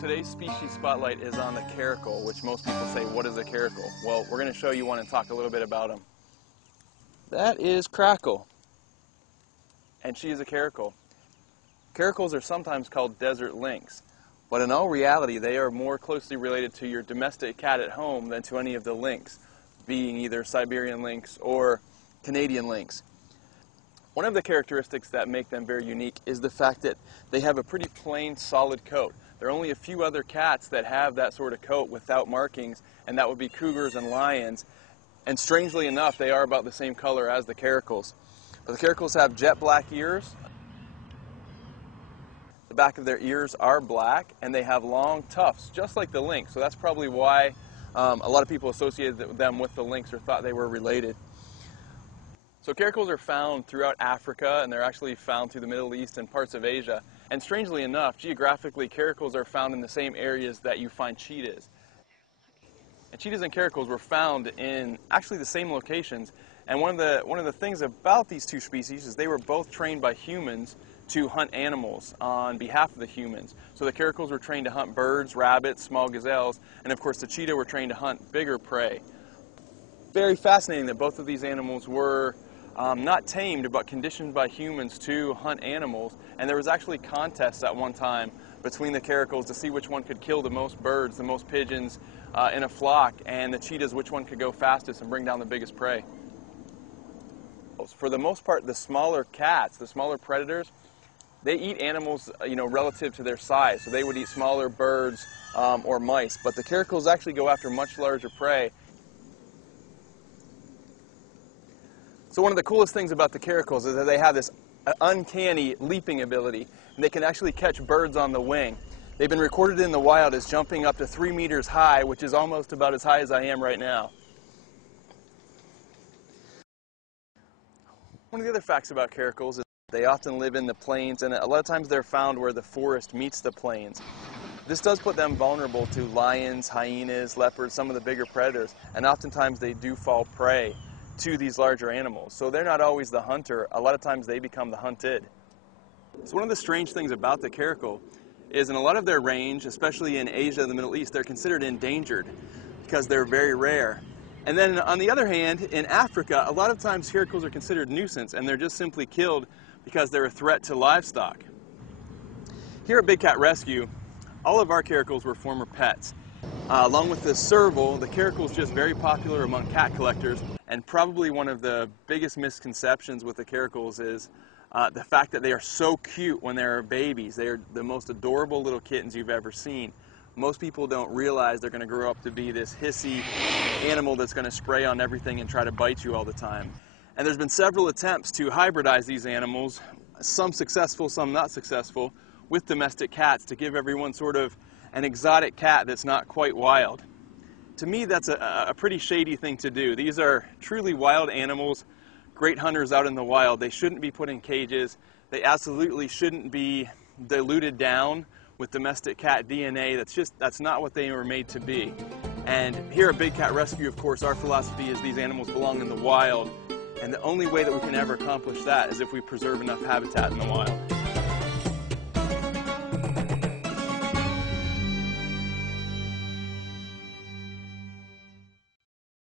today's species spotlight is on the caracal, which most people say, what is a caracal? Well, we're going to show you one and talk a little bit about them. That is Crackle, and she is a caracal. Caracals are sometimes called desert lynx, but in all reality they are more closely related to your domestic cat at home than to any of the lynx, being either Siberian lynx or Canadian lynx. One of the characteristics that make them very unique is the fact that they have a pretty plain, solid coat. There are only a few other cats that have that sort of coat without markings, and that would be cougars and lions. And strangely enough, they are about the same color as the caracals. But the caracals have jet black ears. The back of their ears are black, and they have long tufts, just like the lynx. So that's probably why a lot of people associated them with the lynx or thought they were related. So caracals are found throughout Africa, and they're actually found through the Middle East and parts of Asia. And strangely enough, geographically, caracals are found in the same areas that you find cheetahs. And cheetahs and caracals were found in actually the same locations. And one of the things about these two species is they were both trained by humans to hunt animals on behalf of the humans. So the caracals were trained to hunt birds, rabbits, small gazelles, and of course the cheetah were trained to hunt bigger prey. Very fascinating that both of these animals were not tamed, but conditioned by humans to hunt animals. And there was actually contests at one time between the caracals to see which one could kill the most birds, the most pigeons in a flock, and the cheetahs, which one could go fastest and bring down the biggest prey. For the most part, the smaller cats, the smaller predators, they eat animals, relative to their size. So they would eat smaller birds or mice. But the caracals actually go after much larger prey. So one of the coolest things about the caracals is that they have this uncanny leaping ability, and they can actually catch birds on the wing. They've been recorded in the wild as jumping up to 3 meters high, which is almost about as high as I am right now. One of the other facts about caracals is they often live in the plains, and a lot of times they're found where the forest meets the plains. This does put them vulnerable to lions, hyenas, leopards, some of the bigger predators, and oftentimes they do fall prey to these larger animals. So they're not always the hunter. A lot of times they become the hunted. So one of the strange things about the caracal is in a lot of their range, especially in Asia and the Middle East, they're considered endangered because they're very rare. And then on the other hand, in Africa, a lot of times caracals are considered nuisance, and they're just simply killed because they're a threat to livestock. Here at Big Cat Rescue, all of our caracals were former pets. Along with the serval, the caracal is just very popular among cat collectors, and probably one of the biggest misconceptions with the caracals is the fact that they are so cute when they're babies. They are the most adorable little kittens you've ever seen. Most people don't realize they're going to grow up to be this hissy animal that's going to spray on everything and try to bite you all the time. And there's been several attempts to hybridize these animals, some successful, some not successful, with domestic cats to give everyone sort of an exotic cat that's not quite wild. To me, that's a pretty shady thing to do. These are truly wild animals, great hunters out in the wild. They shouldn't be put in cages. They absolutely shouldn't be diluted down with domestic cat DNA. That's not what they were made to be. And here at Big Cat Rescue, of course, our philosophy is these animals belong in the wild. And the only way that we can ever accomplish that is if we preserve enough habitat in the wild.